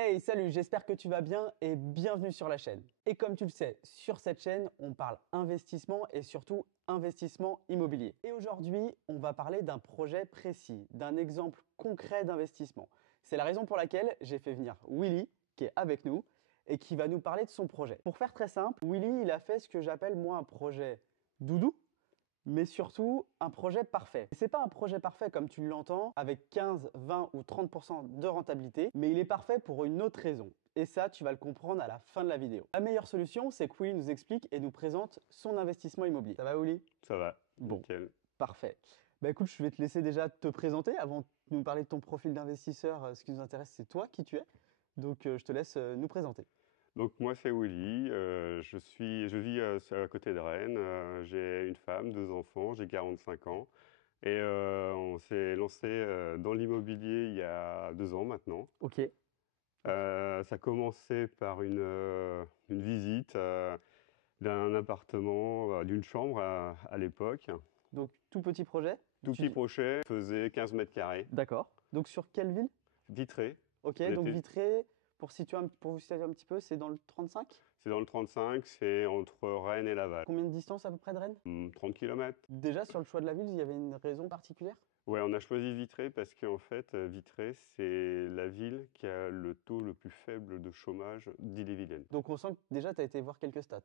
Hey, salut, j'espère que tu vas bien et bienvenue sur la chaîne. Et comme tu le sais, sur cette chaîne, on parle investissement et surtout investissement immobilier. Et aujourd'hui, on va parler d'un projet précis, d'un exemple concret d'investissement. C'est la raison pour laquelle j'ai fait venir Willy, qui est avec nous, et qui va nous parler de son projet. Pour faire très simple, Willy, il a fait ce que j'appelle moi un projet doudou, mais surtout un projet parfait. C'est pas un projet parfait comme tu l'entends, avec 15, 20 ou 30% de rentabilité, mais il est parfait pour une autre raison. Et ça, tu vas le comprendre à la fin de la vidéo. La meilleure solution, c'est que Willy nous explique et nous présente son investissement immobilier. Ça va, Willy? Ça va, Bon, nickel. parfait. Bah écoute, je vais te laisser déjà te présenter avant de nous parler de ton profil d'investisseur. Ce qui nous intéresse, c'est toi, qui tu es. Donc, je te laisse nous présenter. Donc moi c'est Willy, je vis à côté de Rennes, j'ai une femme, 2 enfants, j'ai 45 ans et on s'est lancé dans l'immobilier il y a 2 ans maintenant. Ok. Ça a commencé par une visite d'un appartement, d'une chambre à l'époque. Donc, tout petit projet. Tout Tu petit dis... projet, faisait 15 mètres carrés, D'accord. Donc, sur quelle ville? vitré. Ok, On donc était- Vitré, pour vous situer un petit peu, c'est dans le 35? C'est dans le 35, c'est entre Rennes et Laval. Combien de distance à peu près de Rennes? 30 km. Déjà, sur le choix de la ville, il y avait une raison particulière? Ouais, on a choisi Vitré parce qu'en fait, Vitré, c'est la ville qui a le taux le plus faible de chômage d'Ille-et-Vilaine. Donc on sent que déjà, tu as été voir quelques stats.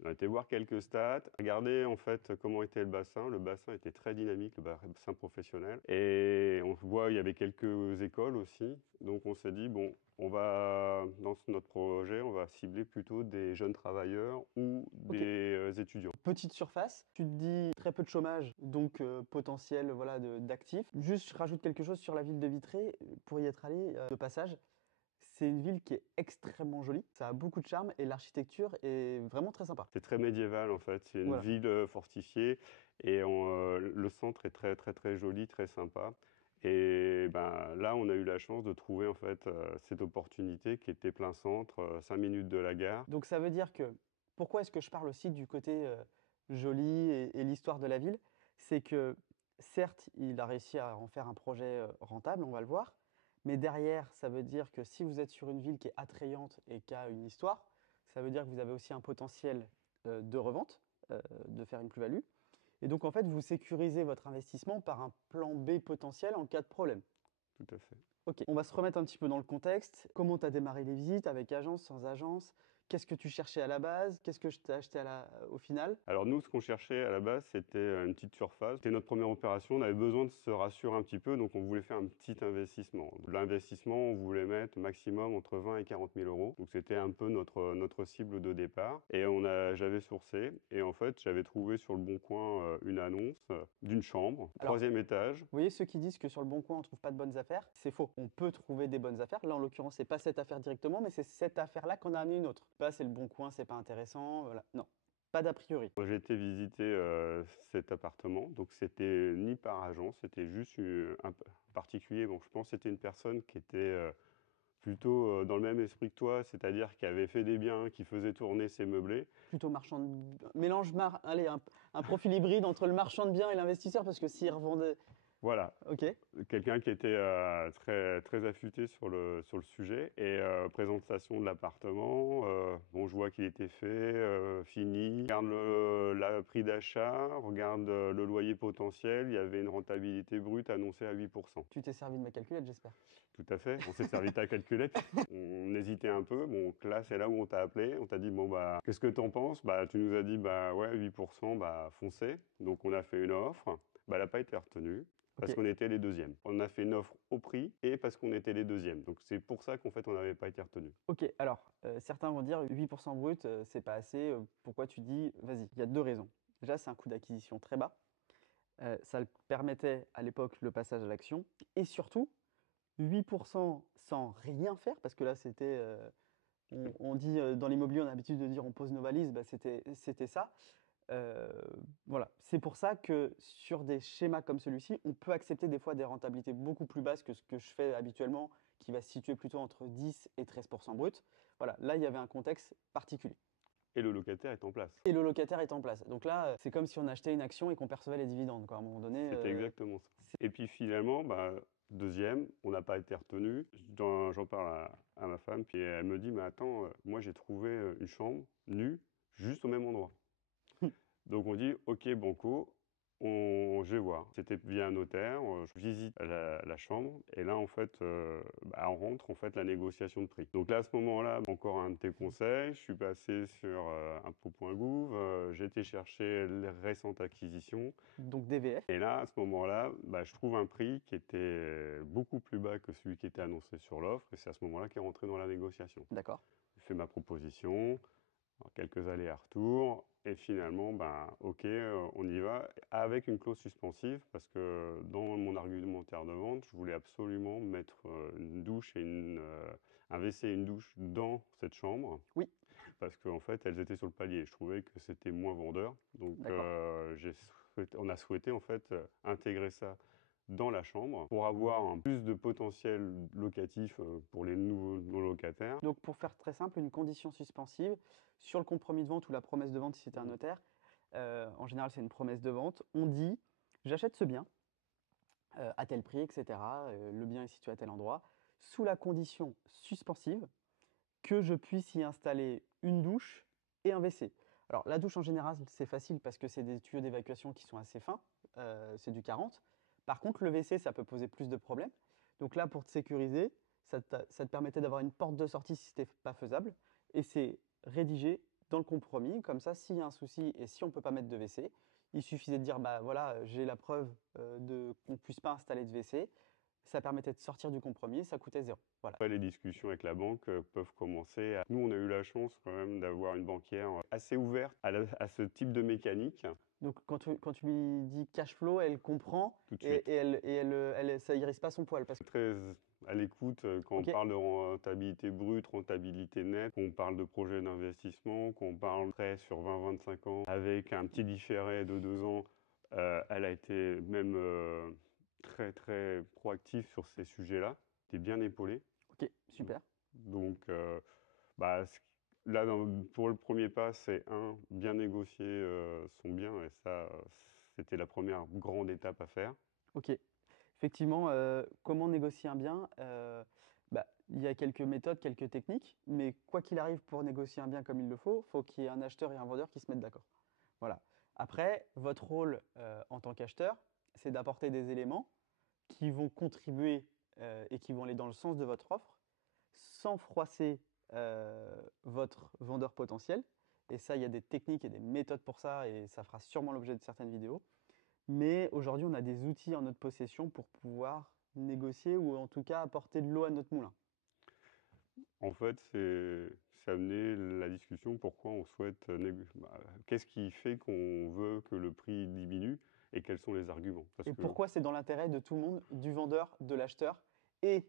On a été voir quelques stats, regarder en fait comment était le bassin. Le bassin était très dynamique, le bassin professionnel. Et on voit, il y avait quelques écoles aussi. Donc on s'est dit, bon, dans notre projet, on va cibler plutôt des jeunes travailleurs ou des étudiants. Petite surface, tu te dis très peu de chômage, donc potentiel voilà, d'actifs. Juste, je rajoute quelque chose sur la ville de Vitré, pour y être allé de passage. C'est une ville qui est extrêmement jolie, ça a beaucoup de charme et l'architecture est vraiment très sympa. C'est très médiéval en fait, c'est une Voilà. ville fortifiée et le centre est très très très joli, très sympa. Et ben, là, on a eu la chance de trouver en fait cette opportunité qui était plein centre, 5 minutes de la gare. Donc ça veut dire que, pourquoi est-ce que je parle aussi du côté joli et l'histoire de la ville? C'est que certes, il a réussi à en faire un projet rentable, on va le voir, mais derrière, ça veut dire que si vous êtes sur une ville qui est attrayante et qui a une histoire, ça veut dire que vous avez aussi un potentiel de revente, de faire une plus-value. Et donc en fait, vous sécurisez votre investissement par un plan B potentiel en cas de problème. Tout à fait. Ok, on va se remettre un petit peu dans le contexte. Comment tu as démarré les visites, avec agence, sans agence? Qu'est-ce que tu cherchais à la base? Qu'est-ce que je t'ai acheté au final? Alors nous, ce qu'on cherchait à la base, c'était une petite surface. C'était notre première opération, on avait besoin de se rassurer un petit peu, donc on voulait faire un petit investissement. L'investissement, on voulait mettre maximum entre 20 et 40 000 euros. Donc c'était un peu notre cible de départ. Et j'avais sourcé, et en fait, j'avais trouvé sur le Bon Coin une annonce d'une chambre, Alors, 3e étage. Vous voyez ceux qui disent que sur le Bon Coin, on ne trouve pas de bonnes affaires? C'est faux. On peut trouver des bonnes affaires. Là, en l'occurrence, c'est pas cette affaire directement, mais c'est cette affaire-là qu'on a amené une autre. Pas, c'est le Bon Coin, c'est pas intéressant. Voilà. Non, pas d'a priori. J'ai été visiter cet appartement, donc c'était ni par agence, c'était juste un particulier. Bon, je pense que c'était une personne qui était plutôt dans le même esprit que toi, c'est-à-dire qui avait fait des biens, qui faisait tourner ses meublés. Plutôt marchand de... Mélange, allez, un profil hybride entre le marchand de biens et l'investisseur, parce que s'il revendait... Voilà, Ok. quelqu'un qui était très très affûté sur le sujet. Et présentation de l'appartement, bon, je vois qu'il était fait, fini. Regarde le prix d'achat, regarde le loyer potentiel. Il y avait une rentabilité brute annoncée à 8%. Tu t'es servi de ma calculette, j'espère. Tout à fait. On s'est servi de ta calculette. On hésitait un peu. Bon, là, c'est là où on t'a appelé. On t'a dit, bon, bah, qu'est-ce que t'en penses? Bah, tu nous as dit, bah, ouais, 8%, bah, foncez. Donc, on a fait une offre. Bah, elle n'a pas été retenue. Parce qu'on était les deuxièmes. On a fait une offre au prix et parce qu'on était les deuxièmes. Donc c'est pour ça qu'en fait on n'avait pas été retenu. Ok, alors certains vont dire 8% brut, c'est pas assez. Pourquoi tu dis vas-y? Il y a deux raisons. Déjà, c'est un coût d'acquisition très bas. Ça permettait à l'époque le passage à l'action. Et surtout, 8% sans rien faire, parce que là c'était. On dit dans l'immobilier, on a l'habitude de dire on pose nos valises, bah, c'était ça. Voilà, c'est pour ça que sur des schémas comme celui-ci, on peut accepter des fois des rentabilités beaucoup plus basses que ce que je fais habituellement, qui va se situer plutôt entre 10 et 13% brut. Voilà, là, il y avait un contexte particulier. Et le locataire est en place. Et le locataire est en place. Donc là, c'est comme si on achetait une action et qu'on percevait les dividendes, quoi. À un moment donné, C'était exactement ça. Et puis finalement, bah, Deuxième, on n'a pas été retenu. J'en parle à ma femme, puis elle me dit, mais attends, moi j'ai trouvé une chambre nue, juste au même endroit. Donc on dit, ok, banco, je vais voir. C'était via un notaire, je visite la chambre, et là en fait, on rentre en fait la négociation de prix. Donc là à ce moment-là, encore un de tes conseils, je suis passé sur impôts.gouv, j'ai été chercher les récentes acquisitions. Donc DVF. Et là, à ce moment-là, je trouve un prix qui était beaucoup plus bas que celui qui était annoncé sur l'offre, et c'est à ce moment-là qu'est rentré dans la négociation. D'accord. J'ai fait ma proposition, quelques allers-retours, et finalement, ok, on y va, avec une clause suspensive, parce que dans mon argumentaire de vente, je voulais absolument mettre une douche et un WC et une douche dans cette chambre. Oui. Parce qu'en fait, elles étaient sur le palier. Je trouvais que c'était moins vendeur. Donc, on a souhaité en fait intégrer ça dans la chambre pour avoir un plus de potentiel locatif pour les nouveaux locataires. Donc pour faire très simple, une condition suspensive sur le compromis de vente ou la promesse de vente si c'était un notaire, en général c'est une promesse de vente, on dit j'achète ce bien à tel prix, etc. Le bien est situé à tel endroit, sous la condition suspensive que je puisse y installer une douche et un WC. Alors la douche en général c'est facile parce que c'est des tuyaux d'évacuation qui sont assez fins, c'est du 40. Par contre le WC ça peut poser plus de problèmes. Donc là pour te sécuriser, ça te permettait d'avoir une porte de sortie si ce n'était pas faisable. Et c'est rédigé dans le compromis. Comme ça, s'il y a un souci et si on ne peut pas mettre de WC, il suffisait de dire voilà, j'ai la preuve qu'on ne puisse pas installer de WC. Ça permettait de sortir du compromis, ça coûtait 0. Voilà. Après, les discussions avec la banque peuvent commencer. Nous, on a eu la chance quand même d'avoir une banquière assez ouverte à ce type de mécanique. Donc quand tu lui dis cash flow, elle comprend Tout de et, suite. ça irrisse pas son poil. Parce que... Très à l'écoute quand Ok. on parle de rentabilité brute, rentabilité nette, qu'on parle de projet d'investissement, qu'on parle prêt sur 20-25 ans avec un petit différé de 2 ans. Elle a été même très très proactive sur ces sujets-là. Elle était bien épaulée. Ok, super. Donc là, pour le premier pas, c'est bien négocier son bien, et ça, c'était la première grande étape à faire. Ok. Effectivement, comment négocier un bien il y a quelques méthodes, quelques techniques, mais quoi qu'il arrive, pour négocier un bien comme il le faut qu'il y ait un acheteur et un vendeur qui se mettent d'accord. Voilà. Après, votre rôle en tant qu'acheteur, c'est d'apporter des éléments qui vont contribuer et qui vont aller dans le sens de votre offre, sans froisser votre vendeur potentiel. Et ça, il y a des techniques et des méthodes pour ça, et ça fera sûrement l'objet de certaines vidéos. Mais aujourd'hui, on a des outils en notre possession pour pouvoir négocier ou en tout cas apporter de l'eau à notre moulin. En fait, c'est amener la discussion pourquoi on souhaite qu'est-ce qui fait qu'on veut que le prix diminue et quels sont les arguments. Et pourquoi c'est dans l'intérêt de tout le monde, du vendeur, de l'acheteur et,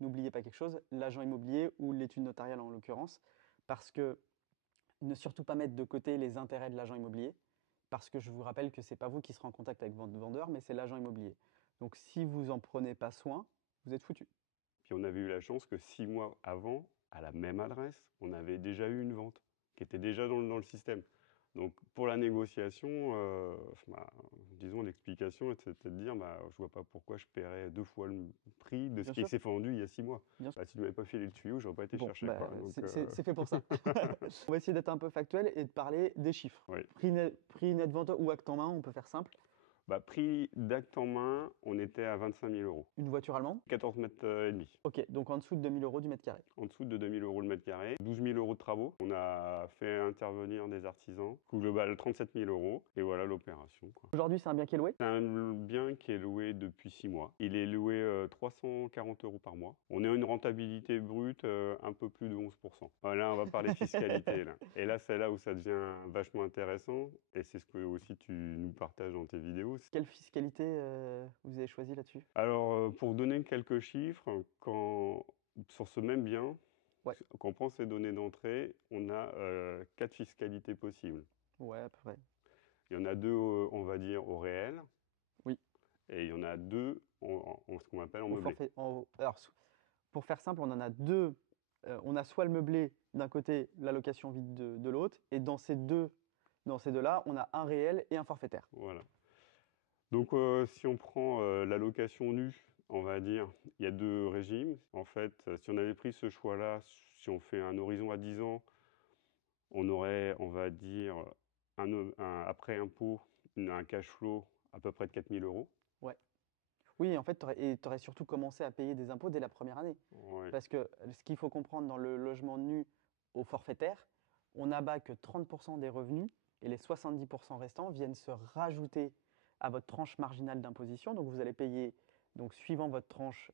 n'oubliez pas quelque chose, l'agent immobilier ou l'étude notariale en l'occurrence, parce que ne surtout pas mettre de côté les intérêts de l'agent immobilier, parce que je vous rappelle que ce n'est pas vous qui serez en contact avec votre vendeur, mais c'est l'agent immobilier. Donc si vous n'en prenez pas soin, vous êtes foutu. Puis on avait eu la chance que 6 mois avant, à la même adresse, on avait déjà eu une vente qui était déjà dans le système. Donc pour la négociation, disons l'explication, c'était de dire je vois pas pourquoi je paierais 2 fois le prix de ce qui s'est vendu il y a 6 mois. Si tu ne m'avais pas filé le tuyau, j'aurais pas été chercher. C'est fait pour ça. On va essayer d'être un peu factuel et de parler des chiffres. Oui. Prix net vente ou acte en main, on peut faire simple. Prix d'acte en main, on était à 25 000 euros. Une voiture allemande 14 mètres et demi. Ok, donc en dessous de 2 000 euros du mètre carré. En dessous de 2 000 euros le mètre carré. 12 000 euros de travaux. On a fait intervenir des artisans. Coût global 37 000 euros. Et voilà l'opération. Aujourd'hui, c'est un bien qui est loué? C'est un bien qui est loué depuis 6 mois. Il est loué 340 euros par mois. On est à une rentabilité brute un peu plus de 11%. Là, on va parler fiscalité. Là. Et là, c'est là où ça devient vachement intéressant. Et c'est ce que aussi tu nous partages dans tes vidéos. Quelle fiscalité vous avez choisi là-dessus? Alors, pour donner quelques chiffres, sur ce même bien, ouais. Quand on prend ces données d'entrée, on a 4 fiscalités possibles. Ouais, à peu près. Il y en a 2, on va dire, au réel. Oui. Et il y en a 2 ce qu'on appelle en meublé. Alors, pour faire simple, on en a 2. On a soit le meublé d'un côté, la location vide de l'autre. Et dans ces deux-là, on a un réel et un forfaitaire. Voilà. Donc, si on prend la location nue on va dire, il y a 2 régimes. En fait, si on avait pris ce choix-là, si on fait un horizon à 10 ans, on aurait, on va dire, après impôt, un cash flow à peu près de 4 000 €. Ouais. Oui, en fait, tu aurais surtout commencé à payer des impôts dès la première année. Ouais. Parce que ce qu'il faut comprendre dans le logement nu au forfaitaire, on n'abat que 30% des revenus et les 70% restants viennent se rajouter à votre tranche marginale d'imposition. Donc vous allez payer, donc, suivant votre tranche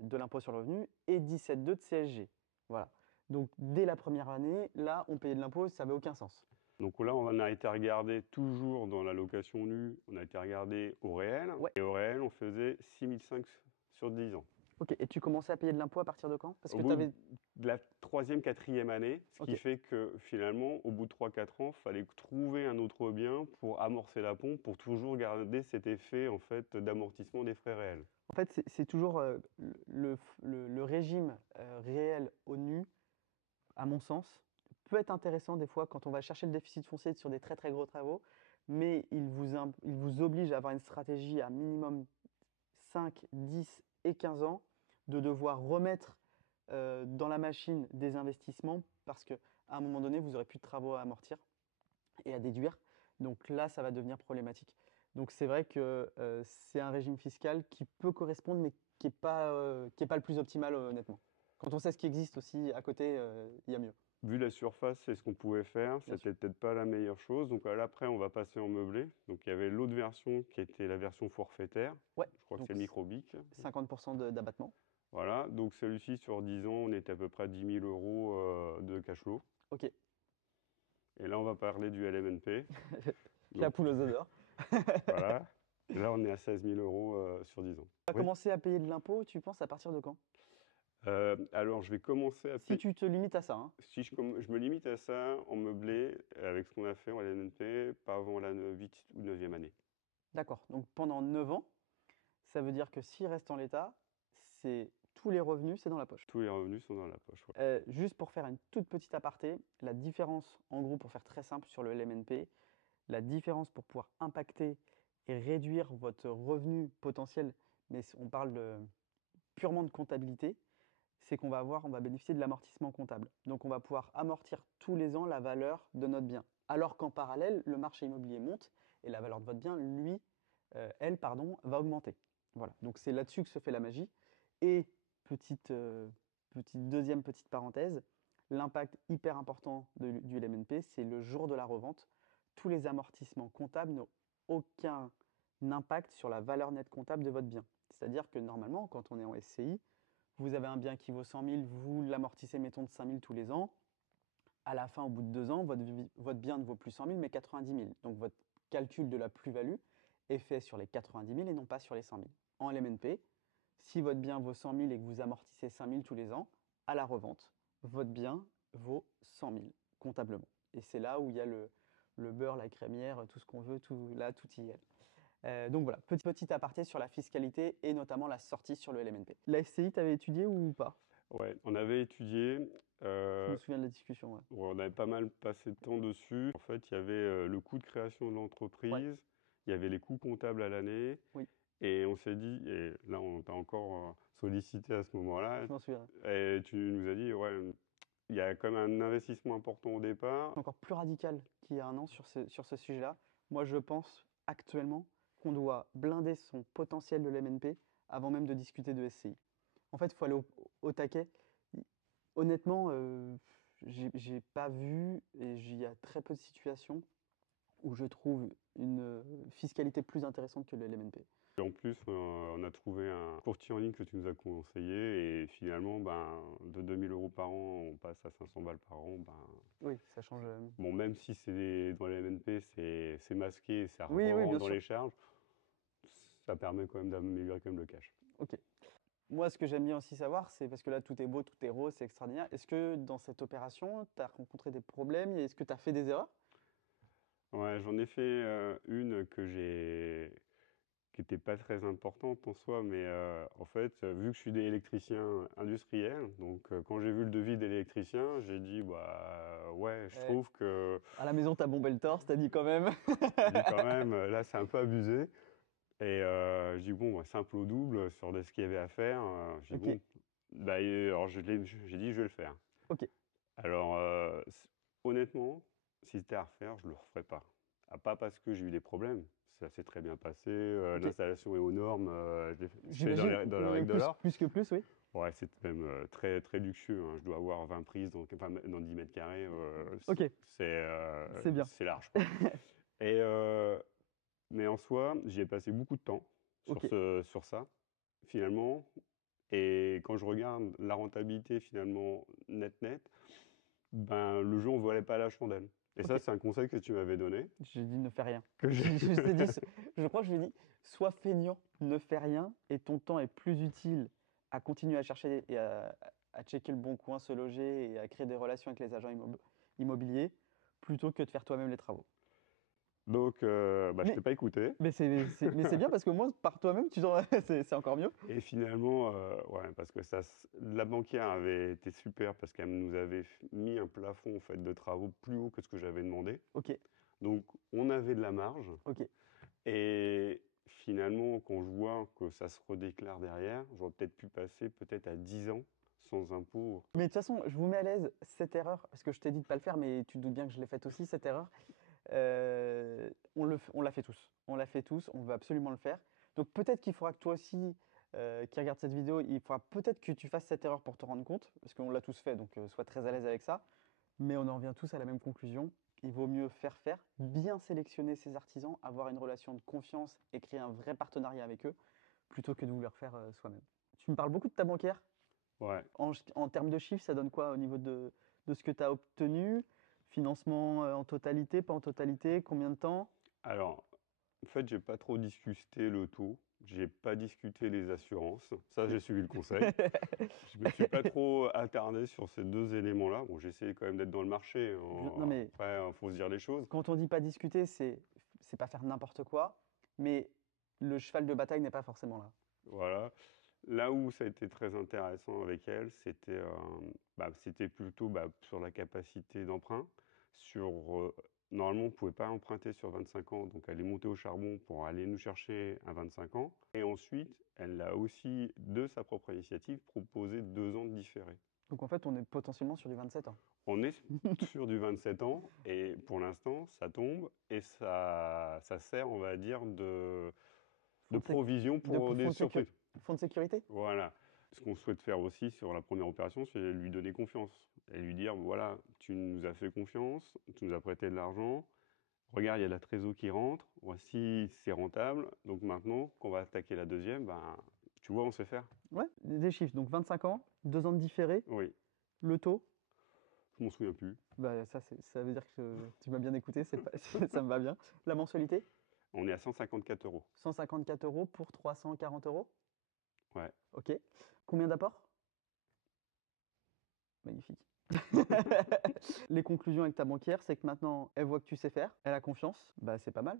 de l'impôt sur le revenu et 17,2 de CSG. Voilà. Donc dès la première année, là, on payait de l'impôt, ça n'avait aucun sens. Donc là, on a été regarder toujours dans la location nue, on a été regarder au réel. Ouais. Et au réel, on faisait 6 500 sur 10 ans. Ok, et tu commençais à payer de l'impôt à partir de quand? Parce Au que tu bout avais... de la 3e, 4e année, ce qui Ok. fait que finalement, au bout de 3-4 ans, il fallait trouver un autre bien pour amorcer la pompe, pour toujours garder cet effet en fait, d'amortissement des frais réels. En fait, c'est toujours le régime réel au nu, à mon sens, peut être intéressant des fois quand on va chercher le déficit foncier sur des très très gros travaux, mais il vous oblige à avoir une stratégie à minimum 5, 10 et 15 ans de devoir remettre dans la machine des investissements parce qu'à un moment donné, vous n'aurez plus de travaux à amortir et à déduire. Donc là, ça va devenir problématique. Donc c'est vrai que c'est un régime fiscal qui peut correspondre, mais qui n'est pas le plus optimal, honnêtement. Quand on sait ce qui existe aussi à côté, il y a mieux. Vu la surface et ce qu'on pouvait faire, Bien sûr. c'était peut-être pas la meilleure chose. Donc là, après, on va passer en meublé. Donc il y avait l'autre version qui était la version forfaitaire. Ouais, Je crois que donc c'est le microbic. 50% d'abattement. Voilà, donc celui-ci sur 10 ans, on était à peu près à 10 000 € de cash flow. Ok, Et là, on va parler du LMNP. la Donc poule aux odeurs. voilà, et là, on est à 16 000 € sur 10 ans. Tu vas Oui. commencer à payer de l'impôt, tu penses, à partir de quand? Alors, je vais commencer à Si payer. tu te limites à ça, hein. Si je me limite à ça en meublé, avec ce qu'on a fait en LMNP, pas avant la 8 ou 9e année. D'accord. Donc pendant 9 ans, ça veut dire que s'il reste en l'état, c'est tous les revenus, c'est dans la poche. Tous les revenus sont dans la poche. Ouais. Juste pour faire une toute petite aparté, la différence, en gros, pour faire très simple sur le LMNP, la différence pour pouvoir impacter et réduire votre revenu potentiel, mais on parle purement de comptabilité, c'est qu'on on va bénéficier de l'amortissement comptable. Donc on va pouvoir amortir tous les ans la valeur de notre bien. Alors qu'en parallèle, le marché immobilier monte et la valeur de votre bien, elle, va augmenter. Voilà. Donc c'est là-dessus que se fait la magie. Et deuxième petite parenthèse, l'impact hyper important du LMNP, c'est le jour de la revente. Tous les amortissements comptables n'ont aucun impact sur la valeur nette comptable de votre bien. C'est-à-dire que normalement, quand on est en SCI, vous avez un bien qui vaut 100 000, vous l'amortissez, mettons, de 5 000 tous les ans. À la fin, au bout de 2 ans, votre bien ne vaut plus 100 000, mais 90 000. Donc votre calcul de la plus-value est fait sur les 90 000 et non pas sur les 100 000. En LMNP, si votre bien vaut 100 000 et que vous amortissez 5 000 tous les ans, à la revente, votre bien vaut 100 000 comptablement. Et c'est là où il y a le beurre, la crémière, tout ce qu'on veut, tout y est. Donc voilà, petit aparté sur la fiscalité et notamment la sortie sur le LMNP. La SCI, tu avais étudié ou pas? Ouais, on avait étudié. Je me souviens de la discussion. Ouais. On avait pas mal passé de temps dessus. En fait, il y avait le coût de création de l'entreprise, Ouais. il y avait les coûts comptables à l'année. Oui. Et on s'est dit, et là, on t'a encore sollicité à ce moment-là, Je m'en souviens. et tu nous as dit, ouais, il y a quand même un investissement important au départ. Encore plus radical qu'il y a un an sur ce sujet-là. Moi, je pense actuellement qu'on doit blinder son potentiel de l'MNP avant même de discuter de SCI. En fait, il faut aller au taquet. Honnêtement, j'ai pas vu, et il y a très peu de situations où je trouve une fiscalité plus intéressante que le LMNP. Et en plus, on a trouvé un courtier en ligne que tu nous as conseillé, et finalement, de 2 000 € par an, on passe à 500 balles par an. Oui, ça change. Bon, même si c'est dans les MNP, c'est masqué, ça Oui, rentre bien dans sûr. les charges, ça permet quand même d'améliorer quand même le cash. Ok. Moi, ce que j'aime bien aussi savoir, c'est parce que là, tout est beau, tout est rose, c'est extraordinaire. Est-ce que dans cette opération, tu as rencontré des problèmes? Est-ce que tu as fait des erreurs? Ouais, j'en ai fait une qui n'était pas très importante en soi, mais en fait, vu que je suis électricien industriel, donc quand j'ai vu le devis d'électricien, j'ai dit, bah ouais, je trouve que, À la maison, tu as bombé le torse, tu as dit quand même. j'ai dit quand même, là c'est un peu abusé. Et je dis, bon, bah, simple au double sur ce qu'il y avait à faire. Je dis, Ok. bon, bah, alors j'ai dit, je vais le faire. Ok. Alors, honnêtement, si c'était à refaire, je ne le referais pas. Ah, pas parce que j'ai eu des problèmes, ça s'est très bien passé, Ok. l'installation est aux normes, je l'ai fait J'imagine dans la règle de plus, l'art. plus que plus, oui. Ouais, c'est même très, très luxueux, hein. Je dois avoir 20 prises enfin, dans 10 mètres carrés, Ok. C'est bien. c'est large, quoi. Et, mais en soi, j'y ai passé beaucoup de temps Ok. sur ça, finalement. Et quand je regarde la rentabilité, finalement, net, ben, le jeu en valait pas la chandelle. Et ça, Ok. c'est un conseil que tu m'avais donné. J'ai dit ne fais rien. Que j'ai... Je t'ai dit, je crois que je lui ai dit, sois feignant, ne fais rien, et ton temps est plus utile à continuer à chercher et à checker le bon coin, se loger et à créer des relations avec les agents immobiliers, plutôt que de faire toi-même les travaux. Donc, bah, je Mais, t'ai pas écouté. mais c'est bien parce que moi, par toi-même, c'est encore mieux. Et finalement, ouais, parce que la banquière avait été super parce qu'elle nous avait mis un plafond en fait, de travaux plus haut que ce que j'avais demandé. Ok, Donc, on avait de la marge. ok. Et finalement, quand je vois que ça se redéclare derrière, j'aurais peut-être pu passer peut-être à 10 ans sans impôt. Mais de toute façon, je vous mets à l'aise cette erreur, parce que je t'ai dit de ne pas le faire, mais tu te doutes bien que je l'ai faite aussi, cette erreur. On l'a fait tous. On l'a fait tous, on veut absolument le faire. Donc peut-être qu'il faudra que toi aussi, qui regarde cette vidéo, il faudra peut-être que tu fasses cette erreur pour te rendre compte, parce qu'on l'a tous fait, donc sois très à l'aise avec ça. Mais on en revient tous à la même conclusion. Il vaut mieux faire, bien sélectionner ses artisans, avoir une relation de confiance et créer un vrai partenariat avec eux, plutôt que de vouloir faire soi-même. Tu me parles beaucoup de ta banquière. Ouais. En termes de chiffres, ça donne quoi au niveau de ce que tu as obtenu? Financement en totalité, pas en totalité, combien de temps? Alors, en fait, j'ai pas trop discuté le taux. J'ai pas discuté les assurances. Ça, j'ai suivi le conseil. Je me suis pas trop attardé sur ces deux éléments-là. Bon, j'ai essayé quand même d'être dans le marché, Non mais après, il faut se dire les choses. quand on dit pas discuter, c'est pas faire n'importe quoi, mais le cheval de bataille n'est pas forcément là. Voilà. Là où ça a été très intéressant avec elle, c'était plutôt sur la capacité d'emprunt. Sur, normalement, on ne pouvait pas emprunter sur 25 ans, donc elle est montée au charbon pour aller nous chercher à 25 ans. Et ensuite, elle a aussi, de sa propre initiative, proposé 2 ans de différé. Donc en fait, on est potentiellement sur du 27 ans. On est sur du 27 ans et pour l'instant, ça tombe et ça sert, on va dire, de provision pour des surprises. Fonds de sécurité? Voilà. Ce qu'on souhaite faire aussi sur la première opération, c'est lui donner confiance et lui dire, voilà, tu nous as fait confiance, tu nous as prêté de l'argent, regarde, il y a de la trésor qui rentre, voici, c'est rentable, donc maintenant qu'on va attaquer la deuxième, ben, tu vois, on sait faire. Ouais, des chiffres. Donc 25 ans, 2 ans de différé, Oui, le taux. je m'en souviens plus. Bah, ça veut dire que tu m'as bien écouté, ça me va bien. La mensualité? On est à 154 euros. 154 euros pour 340 euros. Ouais. Ok. Combien d'apports? Magnifique. Les conclusions avec ta banquière, c'est que maintenant, elle voit que tu sais faire, elle a confiance, bah, c'est pas mal.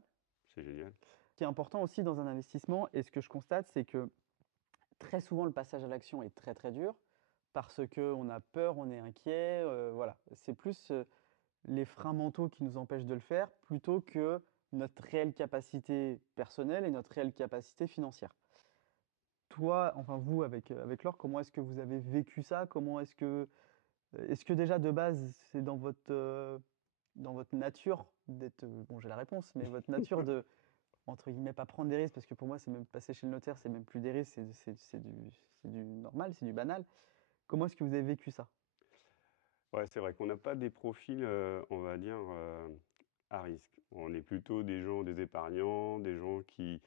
C'est génial. Ce qui est important aussi dans un investissement, et ce que je constate, c'est que très souvent, le passage à l'action est très très dur parce qu'on a peur, on est inquiet. Voilà. C'est plus les freins mentaux qui nous empêchent de le faire plutôt que notre réelle capacité personnelle et notre réelle capacité financière. Toi, enfin vous, avec Laure, comment est-ce que vous avez vécu ça? Comment est-ce que déjà de base, c'est dans votre nature d'être, bon j'ai la réponse, mais votre nature de, entre guillemets, pas prendre des risques, parce que pour moi, c'est même passer chez le notaire, c'est même plus des risques, c'est du normal, c'est du banal. Comment est-ce que vous avez vécu ça? Ouais, c'est vrai qu'on n'a pas des profils, on va dire, à risque. On est plutôt des gens, des épargnants, des gens qui,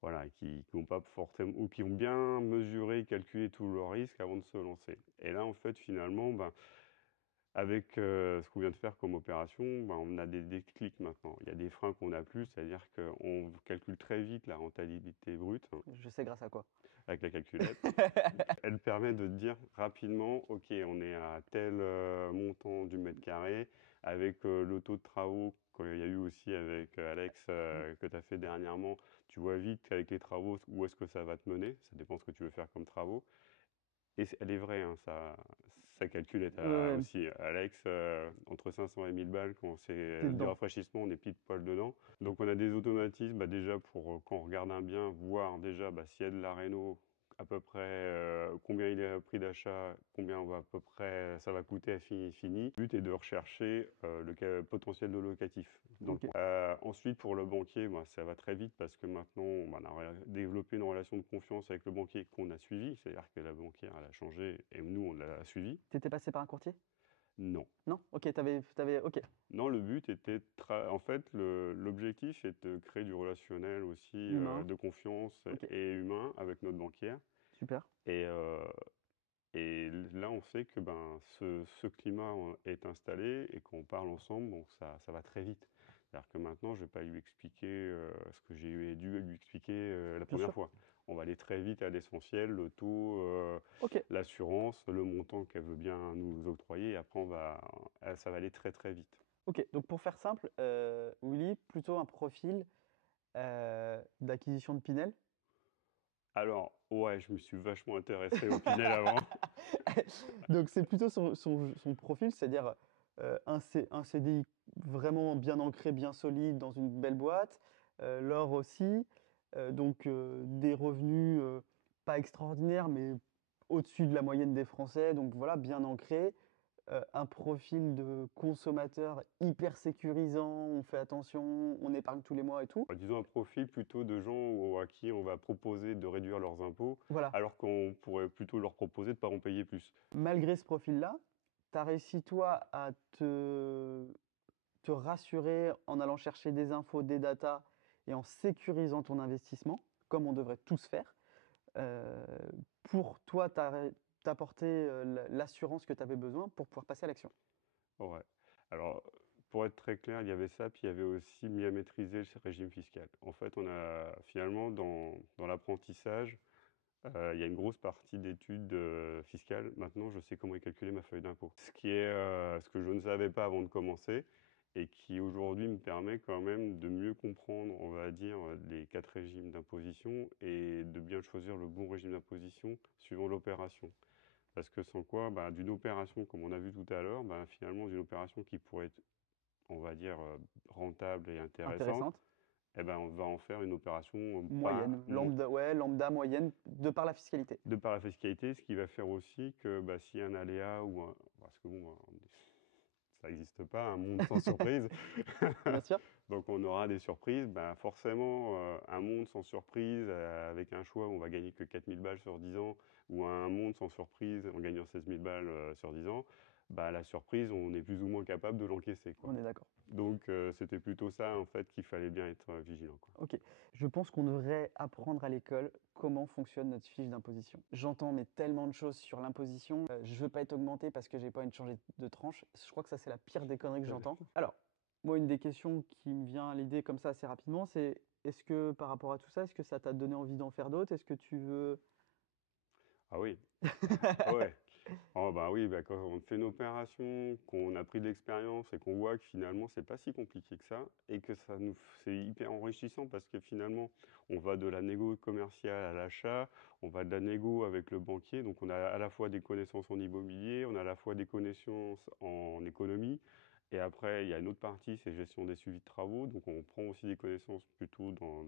voilà, qui n'ont pas forcément, ou qui ont bien mesuré, calculé tous leurs risques avant de se lancer. Et là, en fait, finalement, ben, avec ce qu'on vient de faire comme opération, ben, on a des déclics maintenant. Il y a des freins qu'on n'a plus, c'est-à-dire qu'on calcule très vite la rentabilité brute, hein, Je sais grâce à quoi. avec la calculette. Elle permet de dire rapidement, OK, on est à tel montant du mètre carré, avec le taux de travaux qu'il y a eu aussi avec Alex que tu as fait dernièrement. Tu vois vite avec les travaux où est-ce que ça va te mener. Ça dépend ce que tu veux faire comme travaux. Et elle est vraie, hein, Ça calcule est Ouais, aussi. Alex, entre 500 et 1000 balles, quand c'est t'es du dedans. rafraîchissement, on est pile poil dedans. Donc on a des automatismes bah, déjà pour quand on regarde un bien, voir déjà bah, s'il y a de la réno, à peu près combien il est au prix d'achat, combien on va à peu près ça va coûter à fini. Le but est de rechercher potentiel de locatif. Donc, Ok. ensuite, pour le banquier, bah, ça va très vite parce que maintenant, on a développé une relation de confiance avec le banquier qu'on a suivi. C'est-à-dire que la banquière, elle a changé et nous, on l'a suivi. T'étais passé par un courtier? Non. Non? Ok, ok. Non, le but était, en fait, l'objectif est de créer du relationnel aussi, Humain. de confiance Ok, et humain avec notre banquière. super. Et, là, on sait que ben, ce climat est installé et qu'on parle ensemble, bon, ça va très vite. C'est-à-dire que maintenant, je ne vais pas lui expliquer ce que j'ai dû lui expliquer la Bien première sûr. fois. On va aller très vite à l'essentiel, le taux, Ok. l'assurance, le montant qu'elle veut bien nous octroyer. Et après, ça va aller très très vite. Ok, donc pour faire simple, Willy, plutôt un profil d'acquisition de Pinel. Alors, ouais, je me suis vachement intéressé au Pinel avant. Donc c'est plutôt son profil, c'est-à-dire un CDI vraiment bien ancré, bien solide dans une belle boîte, l'or aussi, donc des revenus pas extraordinaires, mais au-dessus de la moyenne des Français, donc voilà, bien ancré. Un profil de consommateur hyper sécurisant, on fait attention, on épargne tous les mois et tout. Disons un profil plutôt de gens à qui on va proposer de réduire leurs impôts, Voilà. alors qu'on pourrait plutôt leur proposer de ne pas en payer plus. Malgré ce profil-là, tu as réussi, toi, à te rassurer en allant chercher des infos, des datas et en sécurisant ton investissement, comme on devrait tous faire, euh, pour toi t'apporter l'assurance que tu avais besoin pour pouvoir passer à l'action. Ouais. Alors, pour être très clair, il y avait ça, puis il y avait aussi bien maîtriser le régime fiscal. En fait, on a finalement dans l'apprentissage, il y a une grosse partie d'études fiscales. Maintenant, je sais comment calculer ma feuille d'impôt. Ce que je ne savais pas avant de commencer et qui aujourd'hui me permet quand même de mieux comprendre, on va dire, les 4 régimes d'imposition et de bien choisir le bon régime d'imposition suivant l'opération. Parce que sans quoi, bah, d'une opération, comme on a vu tout à l'heure, bah, finalement, d'une opération qui pourrait être, on va dire, rentable et intéressante, Intéressante, eh ben, on va en faire une opération pas moyenne, lambda, ouais, lambda, moyenne, de par la fiscalité. de par la fiscalité, ce qui va faire aussi que bah, s'il y a un aléa ou un... Parce que bon, ça n'existe pas, un monde sans surprise. Bien sûr. Donc on aura des surprises. Bah, forcément, un monde sans surprise, avec un choix, on va gagner que 4000 balles sur 10 ans, ou un monde sans surprise en gagnant 16 000 balles sur 10 ans, bah, la surprise, on est plus ou moins capable de l'encaisser, quoi. On est d'accord. Donc c'était plutôt ça, en fait, qu'il fallait bien être vigilant, quoi. Ok. Je pense qu'on devrait apprendre à l'école comment fonctionne notre fiche d'imposition. J'entends mais tellement de choses sur l'imposition. Je veux pas être augmenté parce que j'ai pas envie de changer de tranche. Je crois que ça c'est la pire des conneries que j'entends. Alors, moi une des questions qui me vient à l'idée comme ça assez rapidement, c'est est-ce que par rapport à tout ça, est-ce que ça t'a donné envie d'en faire d'autres? Est-ce que tu veux... Ah oui, ah ouais. Oh bah oui, bah quand on fait une opération, qu'on a pris de l'expérience et qu'on voit que finalement c'est pas si compliqué que ça et que c'est hyper enrichissant parce que finalement on va de la négo commerciale à l'achat, on va de la négo avec le banquier, donc on a à la fois des connaissances en immobilier, on a à la fois des connaissances en économie et après il y a une autre partie, c'est gestion des suivis de travaux, donc on prend aussi des connaissances plutôt dans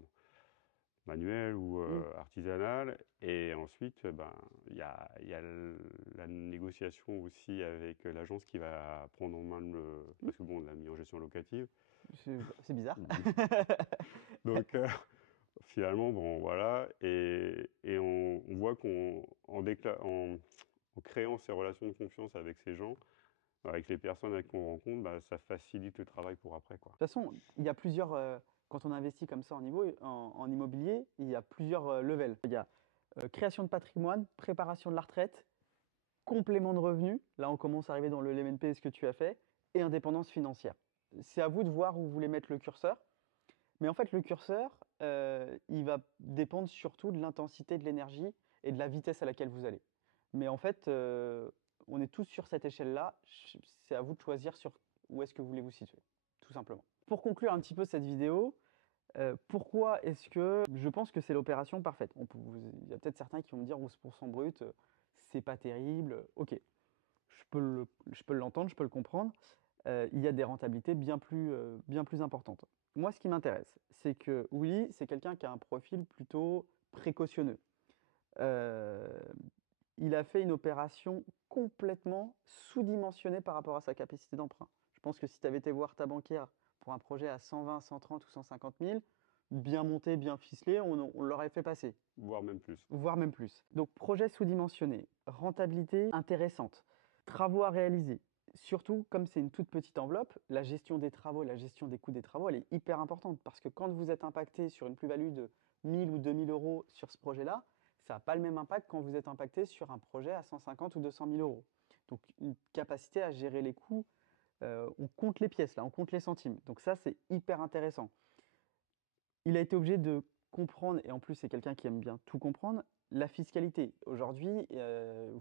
manuel ou Hmm. artisanal. Et ensuite, ben, il y a la négociation aussi avec l'agence qui va prendre en main parce que bon, on l'a mis en gestion locative. C'est bizarre. Donc, finalement, bon, voilà. Et on voit en créant ces relations de confiance avec ces gens, avec les personnes avec qui on rencontre, bah, ça facilite le travail pour après, quoi. De toute façon, il y a plusieurs. Quand on investit comme ça en immobilier, il y a plusieurs levels. Il y a création de patrimoine, préparation de la retraite, complément de revenus. Là, on commence à arriver dans le LMNP, ce que tu as fait, et indépendance financière. C'est à vous de voir où vous voulez mettre le curseur. Mais en fait, le curseur, il va dépendre surtout de l'intensité de l'énergie et de la vitesse à laquelle vous allez. Mais en fait, on est tous sur cette échelle-là. C'est à vous de choisir sur où est-ce que vous voulez vous situer, tout simplement. Pour conclure un petit peu cette vidéo, pourquoi est-ce que je pense que c'est l'opération parfaite? Il y a peut-être certains qui vont me dire 11% brut, c'est pas terrible. Ok. Je je peux l'entendre, je peux le comprendre. Il y a des rentabilités bien plus importantes. Moi, ce qui m'intéresse, c'est que Willy, c'est quelqu'un qui a un profil plutôt précautionneux. Euh, il a fait une opération complètement sous-dimensionnée par rapport à sa capacité d'emprunt. Je pense que si tu avais été voir ta banquière pour un projet à 120, 130 ou 150 000, bien monté, bien ficelé, on l'aurait fait passer. Voire même plus. Voire même plus. Donc projet sous-dimensionné, rentabilité intéressante, travaux à réaliser. Surtout, comme c'est une toute petite enveloppe, la gestion des travaux, la gestion des coûts des travaux, elle est hyper importante parce que quand vous êtes impacté sur une plus-value de 1000 ou 2000 euros sur ce projet-là, ça n'a pas le même impact quand vous êtes impacté sur un projet à 150 ou 200 000 euros. Donc une capacité à gérer les coûts, on compte les pièces là, on compte les centimes. Donc ça, c'est hyper intéressant. Il a été obligé de comprendre, et en plus c'est quelqu'un qui aime bien tout comprendre, la fiscalité. Aujourd'hui,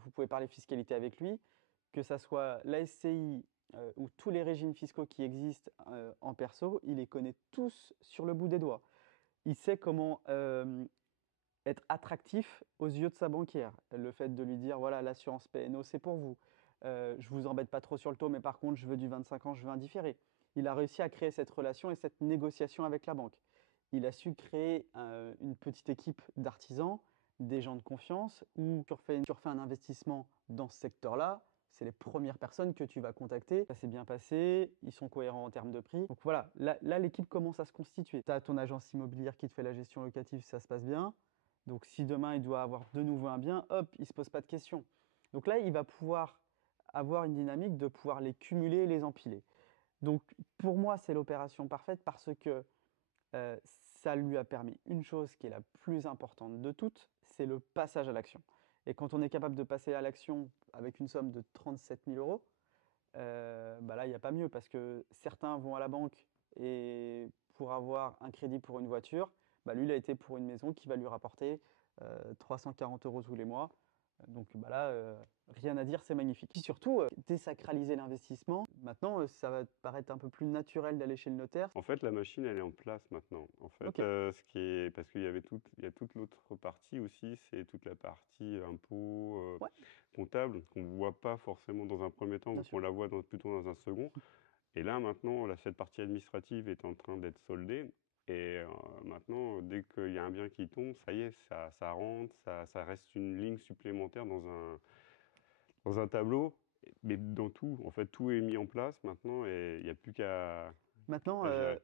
vous pouvez parler fiscalité avec lui, que ça soit la SCI ou tous les régimes fiscaux qui existent en perso, il les connaît tous sur le bout des doigts. Il sait comment être attractif aux yeux de sa banquière. Le fait de lui dire, voilà, l'assurance PNO, c'est pour vous. Je vous embête pas trop sur le taux, mais par contre, je veux du 25 ans, je veux un différé. Il a réussi à créer cette relation et cette négociation avec la banque. Il a su créer une petite équipe d'artisans, des gens de confiance, où tu refais un investissement dans ce secteur-là, c'est les premières personnes que tu vas contacter. Ça s'est bien passé, ils sont cohérents en termes de prix. Donc voilà, là l'équipe commence à se constituer. Tu as ton agence immobilière qui te fait la gestion locative, ça se passe bien. Donc si demain il doit avoir de nouveau un bien, hop, il ne se pose pas de questions. Donc là, il va pouvoir avoir une dynamique de pouvoir les cumuler et les empiler. Donc pour moi, c'est l'opération parfaite parce que ça lui a permis une chose qui est la plus importante de toutes, c'est le passage à l'action. Et quand on est capable de passer à l'action avec une somme de 37 000 euros, bah là, il n'y a pas mieux parce que certains vont à la banque et pour avoir un crédit pour une voiture, bah lui, il a été pour une maison qui va lui rapporter 340 euros tous les mois. Donc bah là, rien à dire, c'est magnifique. Puis surtout, désacraliser l'investissement. Maintenant, ça va te paraître un peu plus naturel d'aller chez le notaire. En fait, la machine, elle est en place maintenant. En fait, Ok. parce qu'il y avait il y a toute l'autre partie aussi, c'est toute la partie impôt, Ouais, comptable, qu'on ne voit pas forcément dans un premier temps, bien ou qu'on sûr. la voit plutôt dans un second. Et là, maintenant, cette partie administrative est en train d'être soldée. Et maintenant, dès qu'il y a un bien qui tombe, ça y est, ça rentre, ça reste une ligne supplémentaire dans un tableau. Mais dans tout, en fait, tout est mis en place maintenant et il n'y a plus Maintenant, qu'à gérer.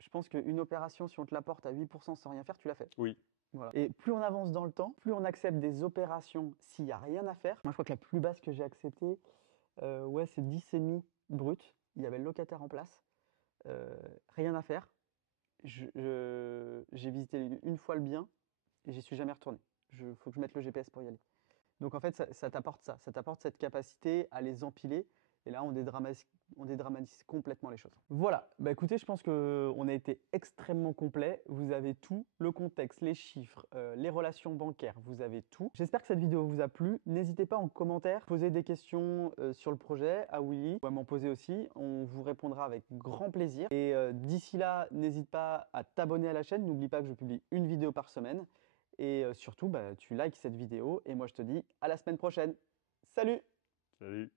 je pense qu'une opération, si on te l'apporte à 8% sans rien faire, tu l'as fait. Oui, Voilà. Et plus on avance dans le temps, plus on accepte des opérations s'il n'y a rien à faire. Moi, je crois que la plus basse que j'ai acceptée, ouais, c'est 10,5 brut. Il y avait le locataire en place. Euh, Rien à faire. J'ai visité une fois le bien et j'y suis jamais retourné. Il faut que je mette le GPS pour y aller. Donc en fait, ça t'apporte ça. Ça t'apporte cette capacité à les empiler. Et là, on dédramatise complètement les choses. Voilà, bah écoutez, je pense qu'on a été extrêmement complet. Vous avez tout, le contexte, les chiffres, les relations bancaires, vous avez tout. J'espère que cette vidéo vous a plu. N'hésitez pas en commentaire, poser des questions sur le projet à Willy, ou à m'en poser aussi. On vous répondra avec grand plaisir. Et d'ici là, n'hésite pas à t'abonner à la chaîne. N'oublie pas que je publie une vidéo par semaine. Et surtout, bah, tu likes cette vidéo. Et moi, je te dis à la semaine prochaine. Salut! salut.